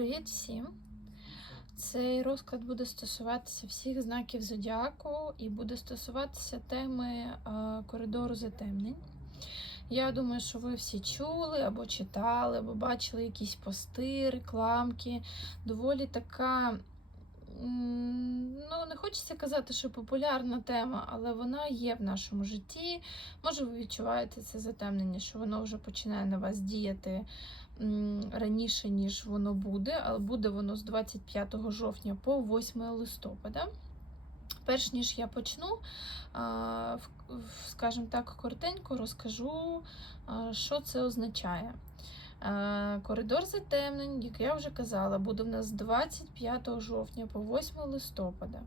Привіт всім! Цей розклад буде стосуватися всіх знаків зодіаку і буде стосуватися теми е, коридору затемнень. Я думаю, що ви всі чули або читали, або бачили якісь пости, рекламки. Доволі така, ну не хочеться казати, що популярна тема, але вона є в нашому житті. Може, ви відчуваєте це затемнення, що воно вже починає на вас діяти раніше, ніж воно буде, але буде воно з 25 жовтня по 8 листопада. Перш ніж я почну, скажімо так, коротенько розкажу, що це означає. Е, Коридор затемнень, як я вже казала, буде в нас 25 жовтня по 8 листопада.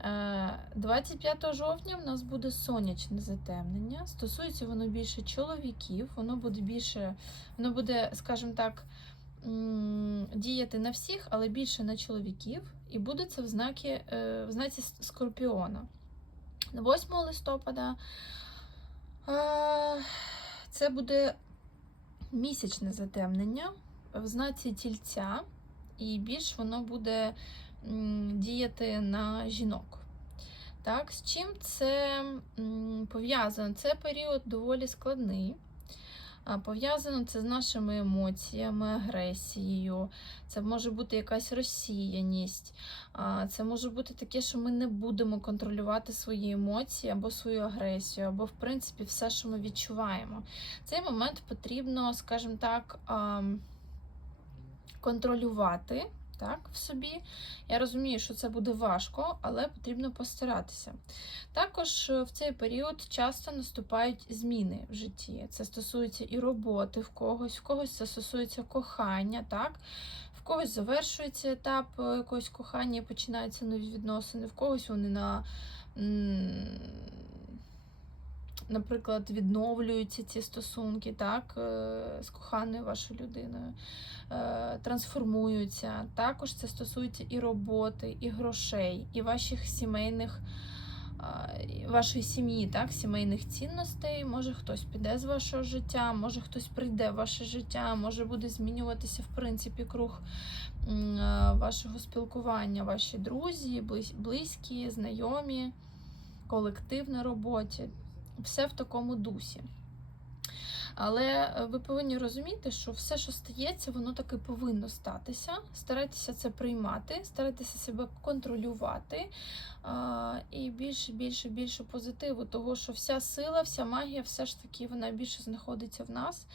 Е, 25 жовтня в нас буде сонячне затемнення. Стосується воно більше чоловіків, воно буде більше, воно буде, скажімо так, діяти на всіх, але більше на чоловіків. І буде це в знакі, е, в знаці Скорпіона. 8 листопада е, це буде місячне затемнення в знаці тільця, і більш воно буде діяти на жінок. Так, з чим це пов'язано? Це період доволі складний. Пов'язано це з нашими емоціями, агресією. Це може бути якась розсіяність. Це може бути таке, що ми не будемо контролювати свої емоції або свою агресію, або, в принципі, все, що ми відчуваємо. Цей момент потрібно, скажімо так, контролювати так, в собі. Я розумію, що це буде важко, але потрібно постаратися. Також е, в цей період часто наступають зміни в житті. Це стосується і роботи в когось, в когось це стосується кохання, так? В когось завершується етап е, якогось кохання починаються нові відносини, в когось вони на. Наприклад, відновлюються ці стосунки так, е, з коханою вашою людиною, е, трансформуються. Також це стосується і роботи, і грошей, і ваших сімейних, вашої сім'ї, так, сімейних цінностей. Може хтось піде з вашого життя, може хтось прийде в ваше життя, може буде змінюватися в принципі круг е, вашого спілкування, ваші друзі, близькі, знайомі, колектив на роботі. Все в такому дусі. Але е, ви повинні розуміти, що все, що стається, воно таки повинно статися. Старайтеся це приймати, старайтеся себе контролювати. І більше, більше, більше позитиву, того, що вся сила, вся магія, все ж таки вона більше знаходиться в нас.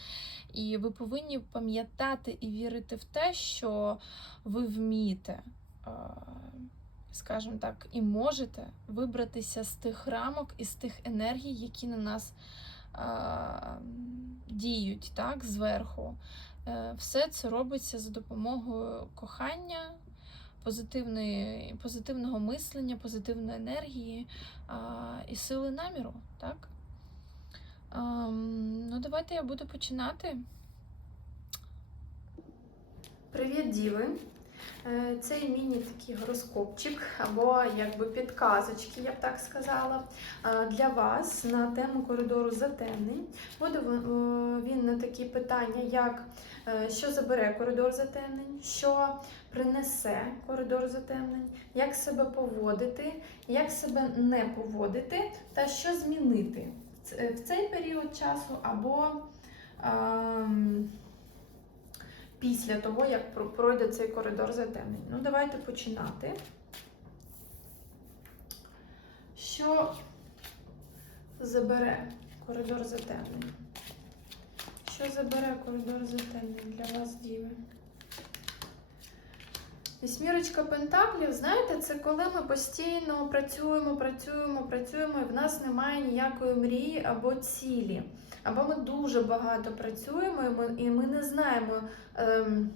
І ви повинні пам'ятати і вірити в те, що ви вмієте. А, Скажімо так, і можете вибратися з тих рамок і з тих енергій, які на нас а, діють так, зверху. Е, Все це робиться за допомогою кохання, позитивного мислення, позитивної енергії а, і сили наміру. Так? Ем, ну, давайте я буду починати. Привіт, діви! Е, Цей міні такий гороскопчик, або якби підказочки, я б так сказала, е, для вас на тему коридору затемнень. Буде він на такі питання, як е, що забере коридор затемнень, що принесе коридор затемнень, як себе поводити, як себе не поводити, та що змінити в цей період часу, або ем, після того, як пройде цей коридор затемнень. Ну, давайте починати. Що забере коридор затемнень? Що забере коридор затемнень для вас, діви? Вісьмірочка Пентаклів, знаєте, це коли ми постійно працюємо, працюємо, працюємо, і в нас немає ніякої мрії або цілі. Або ми дуже багато працюємо, і ми, і ми не знаємо, ем,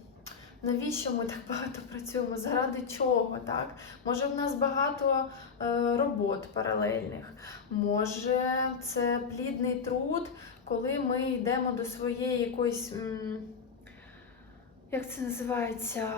навіщо ми так багато працюємо, заради чого, так? Може, в нас багато е, робот паралельних, може, це плідний труд, коли ми йдемо до своєї якоїсь, як це називається,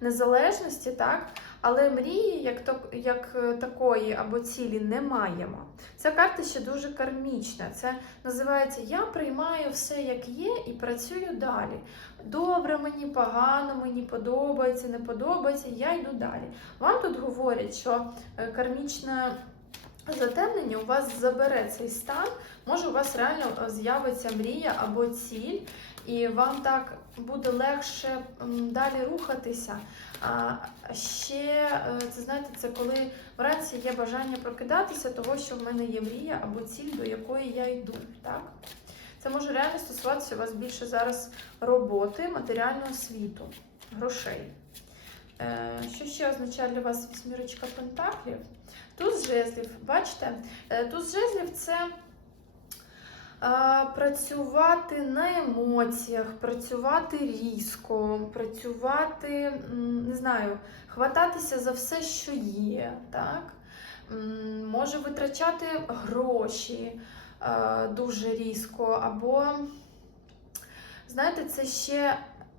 незалежності, так? Але мрії як, так, як е, такої або цілі не маємо. Ця карта ще дуже кармічна. Це називається Я приймаю все, як є, і працюю далі. Добре мені, погано мені подобається, не подобається, я йду далі. Вам тут говорять, що е, кармічне затемнення у вас забере цей стан. Може, у вас реально е, з'явиться мрія або ціль, і вам так буде легше далі рухатися. А ще е, це знаєте, це коли вранці є бажання прокидатися, того, що в мене є мрія або ціль, до якої я йду. Так? Це може реально стосуватися у вас більше зараз роботи, матеріального світу, грошей. Е, Що ще означає для вас вісьмірочка пентаклів? Туз жезлів, бачите? Е, Туз жезлів це працювати на емоціях, працювати різко, працювати, не знаю, хвататися за все, що є. Так? Може витрачати гроші дуже різко, або, знаєте, це ще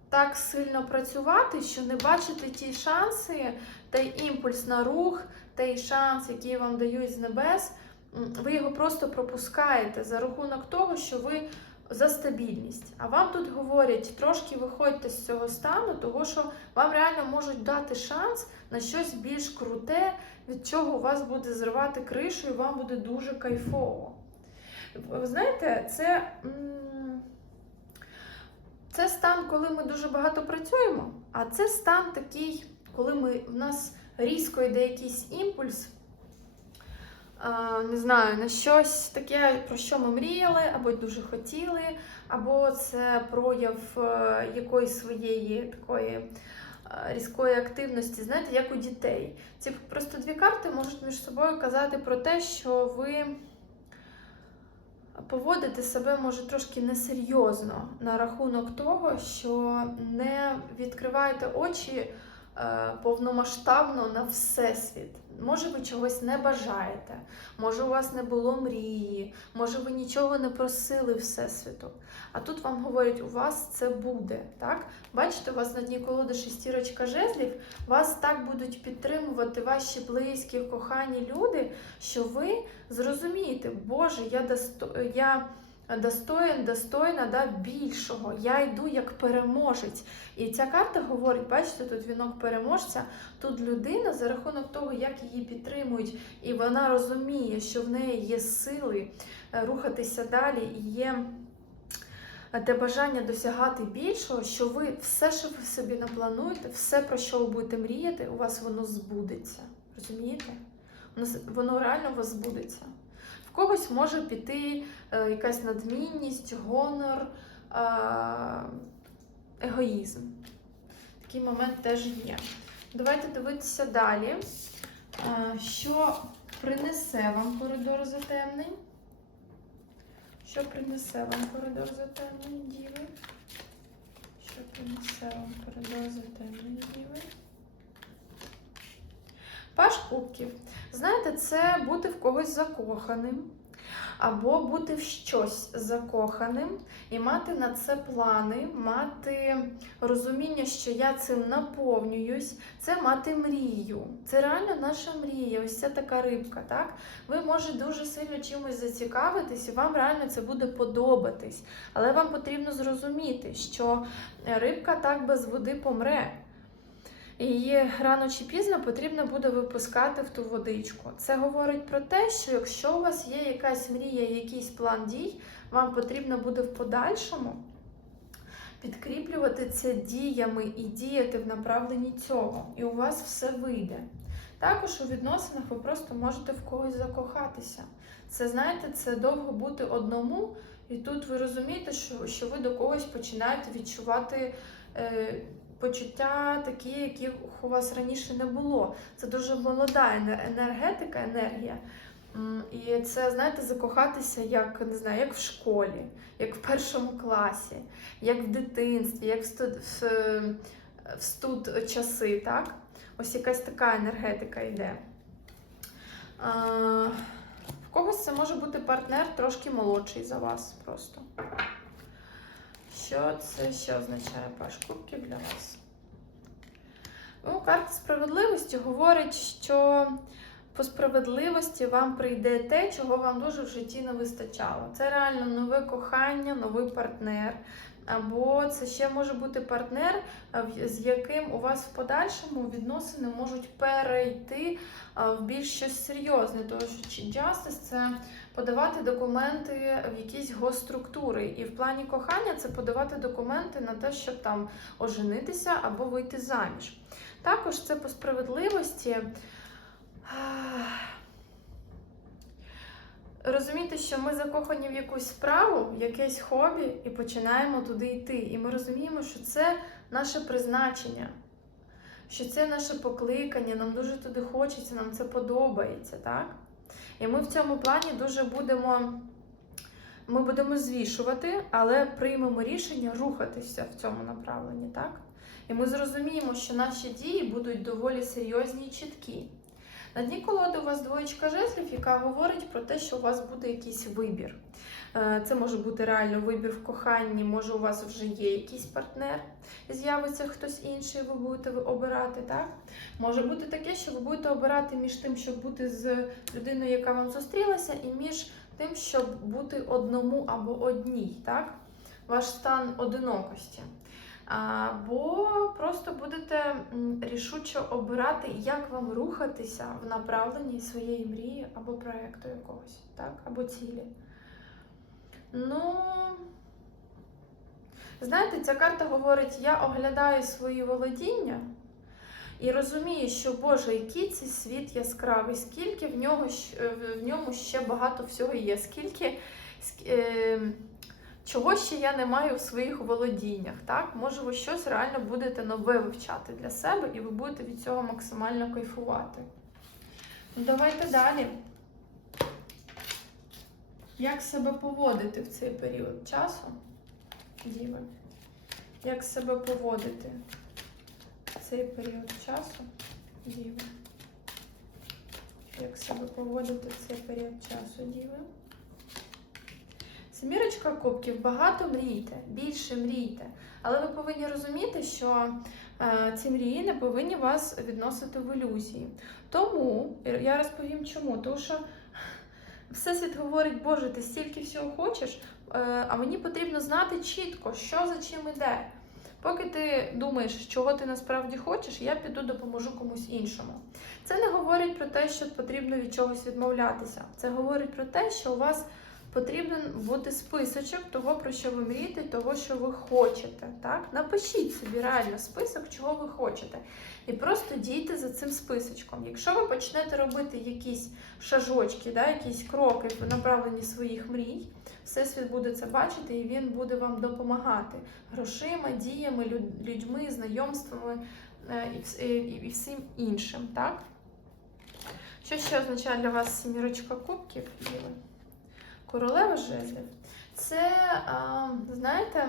так сильно працювати, що не бачити ті шанси, той імпульс на рух, той шанс, який вам дають з небес, ви його просто пропускаєте за рахунок того, що ви за стабільність. А вам тут говорять, трошки виходьте з цього стану, того що вам реально можуть дати шанс на щось більш круте, від чого у вас буде зривати кришу, і вам буде дуже кайфово. Ви знаєте, це. Це стан, коли ми дуже багато працюємо, а це стан такий, коли ми, в нас різко йде якийсь імпульс, не знаю, на щось таке, про що ми мріяли, або дуже хотіли, або це прояв е, якоїсь своєї такої е, різкої активності, знаєте, як у дітей. Ці просто дві карти можуть між собою казати про те, що ви поводите себе може трошки несерйозно на рахунок того, що не відкриваєте очі повномасштабно на всесвіт. Може, ви чогось не бажаєте, може, у вас не було мрії, може, ви нічого не просили Всесвіту. А тут вам говорять, у вас це буде. Так? Бачите, у вас на дні колоди шестірочка жезлів, вас так будуть підтримувати ваші близькі, кохані люди, що ви зрозумієте, Боже, я, досто... я достоїн, достойна да, більшого. Я йду як переможець. І ця карта говорить, бачите, тут вінок переможця. Тут людина за рахунок того, як її підтримують, і вона розуміє, що в неї є сили е, рухатися далі і є. е, Те бажання досягати більшого, що ви все, що ви собі наплануєте, все, про що ви будете мріяти, у вас воно збудеться. Розумієте? Воно, воно реально у вас збудеться. Когось може піти е, якась надмінність, гонор, е, егоїзм. Такий момент теж є. Давайте дивитися далі, е, що принесе вам коридор затемнень. Що принесе вам коридор затемнень, діви? Що принесе вам коридор затемнень, діви? Паш кубків. Знаєте, це бути в когось закоханим, або бути в щось закоханим і мати на це плани, мати розуміння, що я цим наповнююсь, це мати мрію. Це реально наша мрія. Ось ця така рибка. так? Ви можете дуже сильно чимось зацікавитись, і вам реально це буде подобатись. Але вам потрібно зрозуміти, що рибка так без води помре. Її рано чи пізно потрібно буде випускати в ту водичку. Це говорить про те, що якщо у вас є якась мрія, якийсь план дій, вам потрібно буде в подальшому підкріплювати це діями і діяти в направленні цього. І у вас все вийде. Також у відносинах ви просто можете в когось закохатися. Це, знаєте, це довго бути одному, і тут ви розумієте, що, що ви до когось починаєте відчувати. Е, почуття такі, яких у вас раніше не було. Це дуже молода енергетика, енергія. І це, знаєте, закохатися як не знаю, як в школі, як в першому класі, як в дитинстві, як в студ, в, в студ часи, так? Ось якась така енергетика йде. В когось це може бути партнер трошки молодший за вас просто. Що це ще означає паш кубків для вас? Ну, карта справедливості говорить, що по справедливості вам прийде те, чого вам дуже в житті не вистачало. Це реально нове кохання, новий партнер. Або це ще може бути партнер, з яким у вас в подальшому відносини можуть перейти в більш щось серйозне. Тому що justice – це подавати документи в якісь госструктури. І в плані кохання це подавати документи на те, щоб там оженитися або вийти заміж. Також це по справедливості. Розуміти, що ми закохані в якусь справу, в якесь хобі, і починаємо туди йти. І ми розуміємо, що це наше призначення, що це наше покликання, нам дуже туди хочеться, нам це подобається, так? І ми в цьому плані дуже будемо. Ми будемо звішувати, але приймемо рішення рухатися в цьому направленні, так? І ми зрозуміємо, що наші дії будуть доволі серйозні і чіткі. На дні колоди у вас двоєчка жезлів, яка говорить про те, що у вас буде якийсь вибір. Е, Це може бути реально вибір в коханні, може у вас вже є якийсь партнер, з'явиться хтось інший, ви будете обирати, так? Може бути таке, що ви будете обирати між тим, щоб бути з людиною, яка вам зустрілася, і між тим, щоб бути одному або одній, так? Ваш стан одинокості. Або просто будете рішуче обирати, як вам рухатися в направленні своєї мрії або проєкту якогось, так? або цілі. Ну, знаєте, ця карта говорить: я оглядаю свої володіння і розумію, що Боже, який цей світ яскравий, скільки в нього в ньому ще багато всього є, скільки. ск- е, Чого ще я не маю в своїх володіннях, так? Може, ви щось реально будете нове вивчати для себе, і ви будете від цього максимально кайфувати. Ну, Давайте далі. Як себе поводити в цей період часу, Діви? Як себе поводити в цей період часу, Діви? Як себе поводити в цей період часу, Діви? Семірочка кубків, багато мрійте, більше мрійте. Але ви повинні розуміти, що е, ці мрії не повинні вас відносити в ілюзії. Тому я розповім чому. Тому що Всесвіт говорить, Боже, ти стільки всього хочеш, е, а мені потрібно знати чітко, що за чим іде. Поки ти думаєш, чого ти насправді хочеш, я піду допоможу комусь іншому. Це не говорить про те, що потрібно від чогось відмовлятися. Це говорить про те, що у вас потрібен бути списочок того, про що ви мрієте, того, що ви хочете. Так? Напишіть собі реально список, чого ви хочете. І просто дійте за цим списочком. Якщо ви почнете робити якісь шажочки, да, якісь кроки в направленні своїх мрій, Всесвіт буде це бачити і він буде вам допомагати грошима, діями, людьми, знайомствами е, і, всім іншим. Так? Що ще означає для вас сімірочка кубків? Королева жезлів. Це, а, знаєте,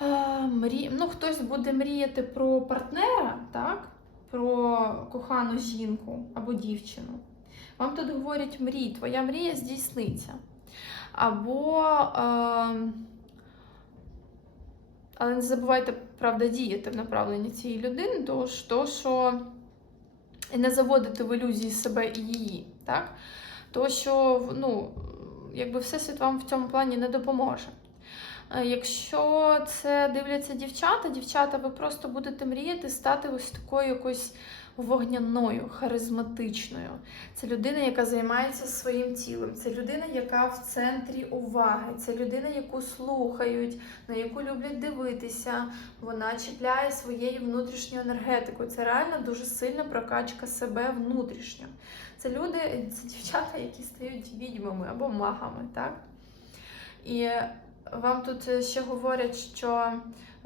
а, мрі... ну, хтось буде мріяти про партнера, так? про кохану жінку або дівчину. Вам тут говорять мрій, твоя мрія здійсниться. Або. А, але не забувайте, правда, діяти в направленні цієї людини, то, ж- то що не заводити в ілюзії себе і її. Так? То, що ну, якби Всесвіт вам в цьому плані не допоможе. Е, Якщо це дивляться дівчата, дівчата, ви просто будете мріяти стати ось такою якоюсь вогняною, харизматичною. Це людина, яка займається своїм тілом. Це людина, яка в центрі уваги. Це людина, яку слухають, на яку люблять дивитися. Вона чіпляє своєю внутрішньою енергетикою. Це реально дуже сильна прокачка себе внутрішньо. Це люди, це дівчата, які стають відьмами або магами, так? І вам тут ще говорять, що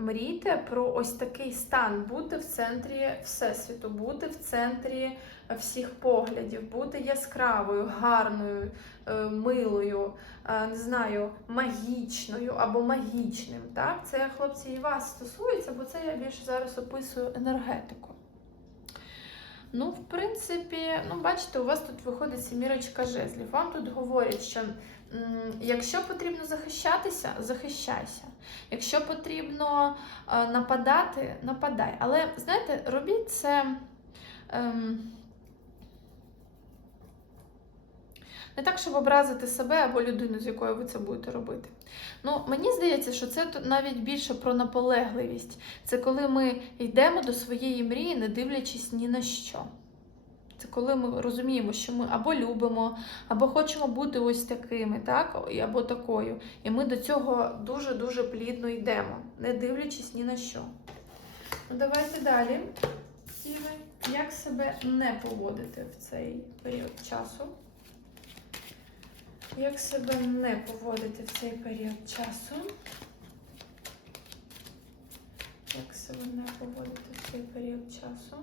мрійте про ось такий стан, бути в центрі Всесвіту, бути в центрі всіх поглядів, бути яскравою, гарною, е, милою, е, не знаю, магічною або магічним. Так? Це, хлопці, і вас стосується, бо це я більше зараз описую енергетику. Ну, в принципі, ну, бачите, у вас тут виходить сімірочка жезлів. Вам тут говорять, що якщо потрібно захищатися, захищайся. Якщо потрібно е, нападати, нападай. Але знаєте, робіть це ем, не так, щоб образити себе або людину, з якою ви це будете робити. Ну, мені здається, що це навіть більше про наполегливість. Це коли ми йдемо до своєї мрії, не дивлячись ні на що. Це коли ми розуміємо, що ми або любимо, або хочемо бути ось такими, так? або такою. І ми до цього дуже-дуже плідно йдемо, не дивлячись ні на що. Ну, давайте далі. Як себе не поводити в цей період часу? Як себе не поводити в цей період часу? Як себе не поводити в цей період часу?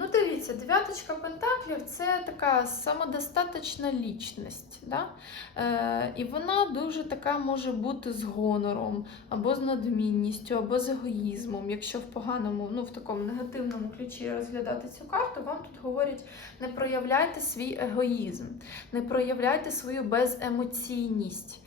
Ну, дивіться, дев'яточка пентаклів це така самодостаточна лічність. Да? Е, і вона дуже така може бути з гонором, або з надмінністю, або з егоїзмом. Якщо в поганому, ну в такому негативному ключі розглядати цю карту, вам тут говорять: не проявляйте свій егоїзм, не проявляйте свою беземоційність.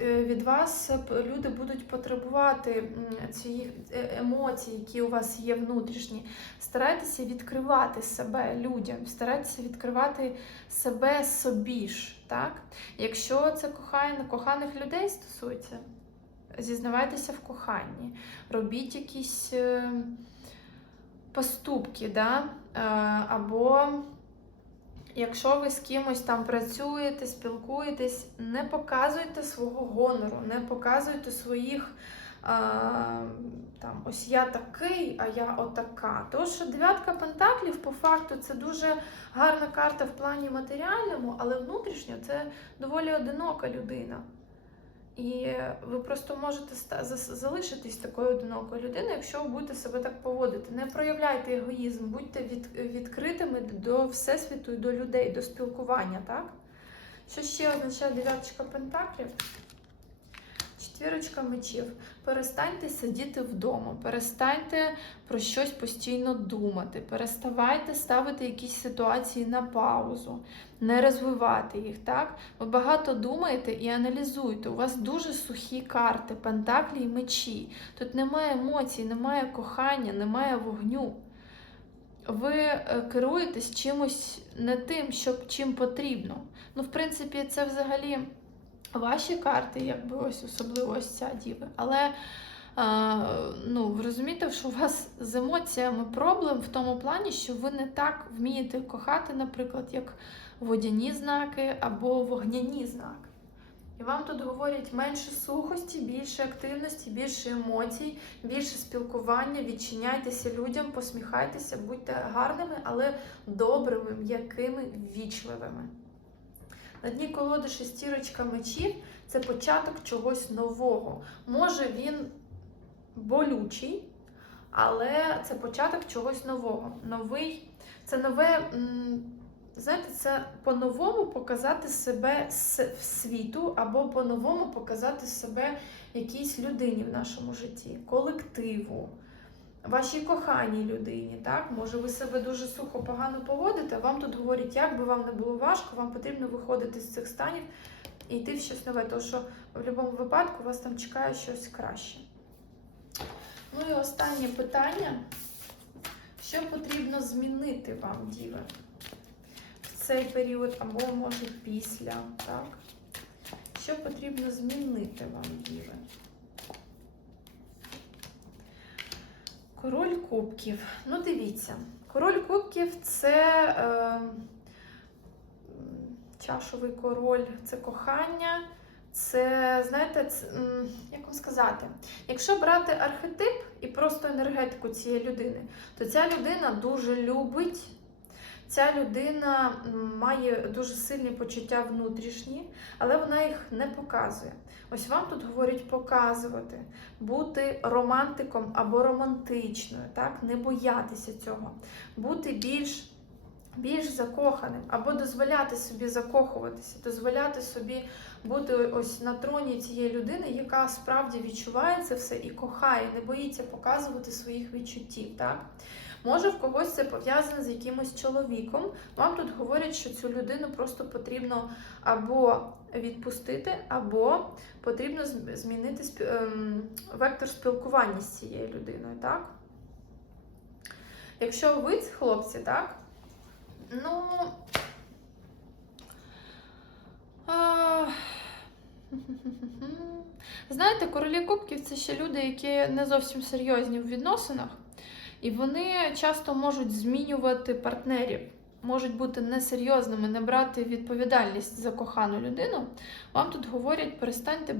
Е, Від вас люди будуть потребувати цих е, емоцій, які у вас є внутрішні. Старайтеся відкривати себе людям, старайтеся відкривати себе собі ж. Так? Якщо це кохання, коханих людей стосується, зізнавайтеся в коханні, робіть якісь е, поступки, да? або якщо ви з кимось там працюєте, спілкуєтесь, не показуйте свого гонору, не показуйте своїх. А, там, ось я такий, а я отака. Тому що дев'ятка пентаклів, по факту, це дуже гарна карта в плані матеріальному, але внутрішньо це доволі одинока людина. І ви просто можете залишитись такою одинокою людиною, якщо ви будете себе так поводити. Не проявляйте егоїзм, будьте від, відкритими до всесвіту і до людей, до спілкування, так? Що ще означає дев'яточка пентаклів? Четвірочка мечів. Перестаньте сидіти вдома, перестаньте про щось постійно думати, переставайте ставити якісь ситуації на паузу, не розвивати їх. так? Ви багато думаєте і аналізуєте. У вас дуже сухі карти, пентаклі і мечі. Тут немає емоцій, немає кохання, немає вогню. Ви е, керуєтесь чимось не тим, що чим потрібно. Ну, в принципі, це взагалі ваші карти, якби ось особливо ось ця діви. Але а, ну, ви розумієте, що у вас з емоціями проблем в тому плані, що ви не так вмієте кохати, наприклад, як водяні знаки або вогняні знаки. І вам тут говорять менше сухості, більше активності, більше емоцій, більше спілкування, відчиняйтеся людям, посміхайтеся, будьте гарними, але добрими, м'якими, ввічливими. На дні колоди шестірочка мечів це початок чогось нового. Може він болючий, але це початок чогось нового. Новий, це нове, знаєте, це по-новому показати себе в світу, або по-новому показати себе якійсь людині в нашому житті, колективу. Вашій коханій людині, так? Може, ви себе дуже сухо погано поводите, вам тут говорять, як би вам не було важко, вам потрібно виходити з цих станів і йти в щось нове, тому що в будь-якому випадку вас там чекає щось краще. Ну і останнє питання. Що потрібно змінити вам, діви, в цей період, або може після, так? Що потрібно змінити вам, діви? Король кубків. Ну, дивіться, король кубків це е, чашовий король, це кохання. Це, знаєте, це, як вам сказати, якщо брати архетип і просто енергетику цієї людини, то ця людина дуже любить, ця людина має дуже сильні почуття внутрішні, але вона їх не показує. Ось вам тут говорять показувати, бути романтиком або романтичною, так? не боятися цього, бути більш, більш закоханим, або дозволяти собі закохуватися, дозволяти собі бути ось на троні цієї людини, яка справді відчуває це все і кохає, не боїться показувати своїх відчуттів. Так? Може, в когось це пов'язане з якимось чоловіком. Вам тут говорять, що цю людину просто потрібно або відпустити, або потрібно змінити ем, вектор спілкування з цією людиною. Так? Якщо ви ці хлопці, так? Ну. Знаєте, королі кубків це ще люди, які не зовсім серйозні в відносинах, і вони часто можуть змінювати партнерів, можуть бути несерйозними, не брати відповідальність за кохану людину. Вам тут говорять, перестаньте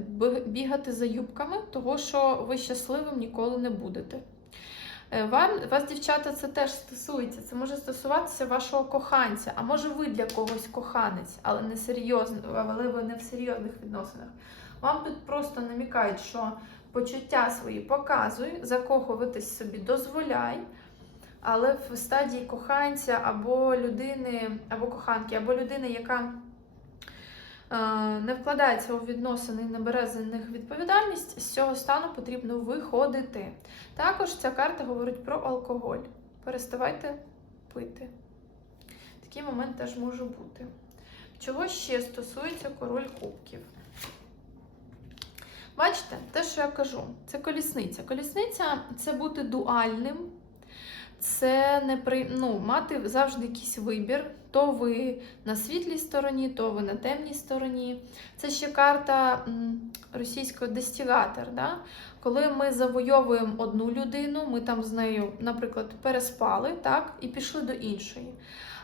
бігати за юбками, того що ви щасливим ніколи не будете. Е, Вам, вас, дівчата, це теж стосується. Це може стосуватися вашого коханця, а може ви для когось коханець, але не серйозно, але ви не в серйозних відносинах. Вам тут просто намікають, що почуття свої показуй, закохуватись собі дозволяй, але в стадії коханця або людини, або коханки, або людини, яка е, не вкладається у відносини і не бере за них відповідальність, з цього стану потрібно виходити. Також ця карта говорить про алкоголь. Переставайте пити. Такий момент теж може бути. Чого ще стосується король кубків? Бачите, те, що я кажу, це колісниця. Колісниця це бути дуальним, це не при... ну, мати завжди якийсь вибір. То ви на світлій стороні, то ви на темній стороні. Це ще карта російського дестилятор. Да? Коли ми завойовуємо одну людину, ми там з нею, наприклад, переспали так, і пішли до іншої.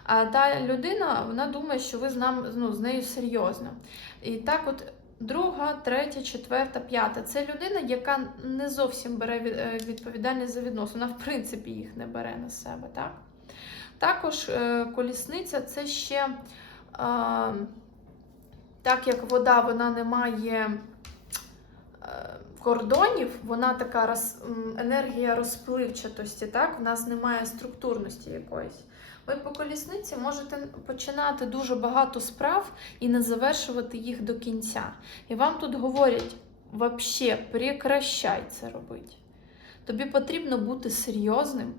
А та людина вона думає, що ви з нами ну, з нею серйозно. І так, от друга, третя, четверта, п'ята це людина, яка не зовсім бере е, відповідальність за відносини, вона в принципі їх не бере на себе. Так? Також е, колісниця це ще е, так як вода вона не має кордонів, вона така енергія розпливчатості, так? в нас немає структурності якоїсь. Ви по колісниці можете починати дуже багато справ і не завершувати їх до кінця. І вам тут говорять, вообще прекращай це робити. Тобі потрібно бути серйозним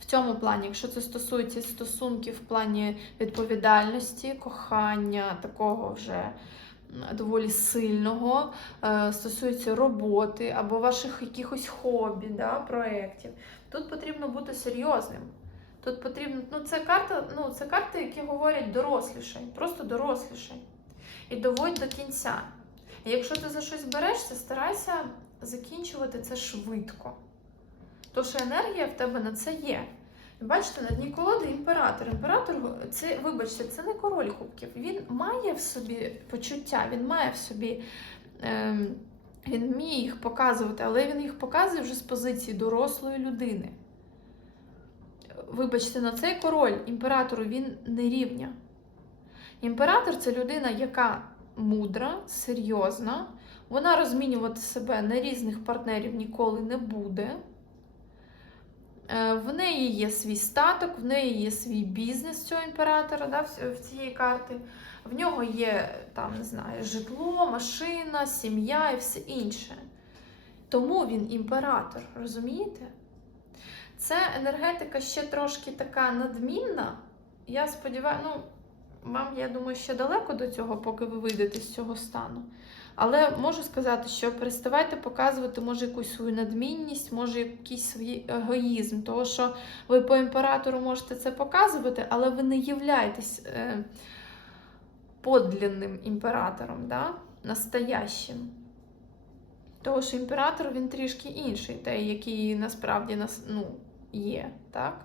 в цьому плані, якщо це стосується стосунків в плані відповідальності, кохання, такого вже доволі сильного, е, стосується роботи або ваших якихось хобі, да, проєктів. Тут потрібно бути серйозним. Тут потрібно, ну це карта, ну це карти, які говорять дорослішай, просто дорослішай. І доводь до кінця. І якщо ти за щось берешся, старайся закінчувати це швидко. То що енергія в тебе на це є. Бачите, на дні колоди імператор. Імператор це, вибачте, це не король кубків. Він має в собі почуття, він має в собі. Ем, він вміє їх показувати, але він їх показує вже з позиції дорослої людини. Вибачте, на цей король імператору він не рівня. Імператор це людина, яка мудра, серйозна, вона розмінювати себе на різних партнерів ніколи не буде. Е, В неї є свій статок, в неї є свій бізнес цього імператора да, в- в цієї карти. В нього є там, не знаю, житло, машина, сім'я і все інше. Тому він імператор, розумієте? Це енергетика ще трошки така надмінна. Я сподіваюся, ну, вам, я думаю, ще далеко до цього, поки ви вийдете з цього стану. Але можу сказати, що переставайте показувати, може, якусь свою надмінність, може, якийсь свій егоїзм. Того, що ви по імператору можете це показувати, але ви не являєтесь е, подлинним імператором, да? настоящим. Того, що імператор він трішки інший, той, який насправді нас, ну, є, так?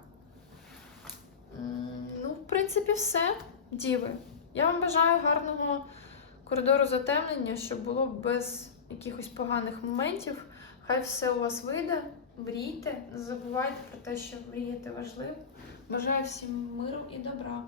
Ну, в принципі, все, діви. Я вам бажаю гарного коридору затемнення, щоб було без якихось поганих моментів. Хай все у вас вийде, мрійте, не забувайте про те, що мріяти важливо. Бажаю всім миру і добра.